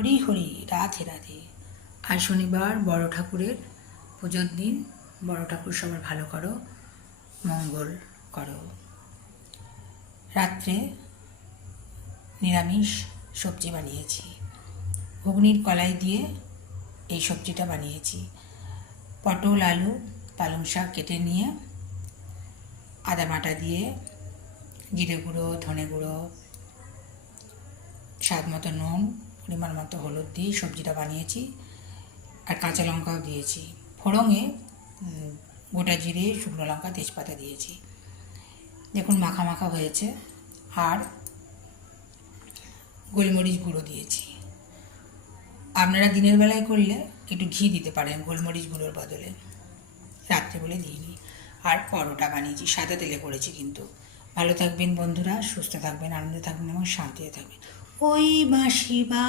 হরি হরি, রাধে রাধে। আর শনিবার বড় ঠাকুরের পুজোর দিন। বড় ঠাকুর সবার ভালো করো, মঙ্গল করো। রাত্রে নিরামিষ সবজি বানিয়েছি, ঘুগনির কলাই দিয়ে এই সবজিটা বানিয়েছি। পটল, আলু, পালং শাক কেটে নিয়ে আদা বাটা দিয়ে জিরে গুঁড়ো, ধনে গুঁড়ো, স্বাদ মতো নুন, পরিমাণ মতো হলুদ দিয়ে সবজিটা বানিয়েছি। আর কাঁচা লঙ্কাও দিয়েছি। ফোড়ঙে গোটা জিরে, শুকনো লঙ্কা, তেজপাতা দিয়েছি। দেখুন মাখা মাখা হয়েছে। আর গোলমরিচ গুঁড়ো দিয়েছি। আপনারা দিনের বেলায় করলে একটু ঘি দিতে পারেন গোলমরিচ গুঁড়োর বদলে, রাত্রে বলে দিইনি। আর পরোটা বানিয়েছি, সাদা তেলে করেছি কিন্তু। ভালো থাকবেন বন্ধুরা, সুস্থ থাকবেন, আনন্দে থাকবেন এবং শান্তিতে থাকবেন। ওই বাঁশি বা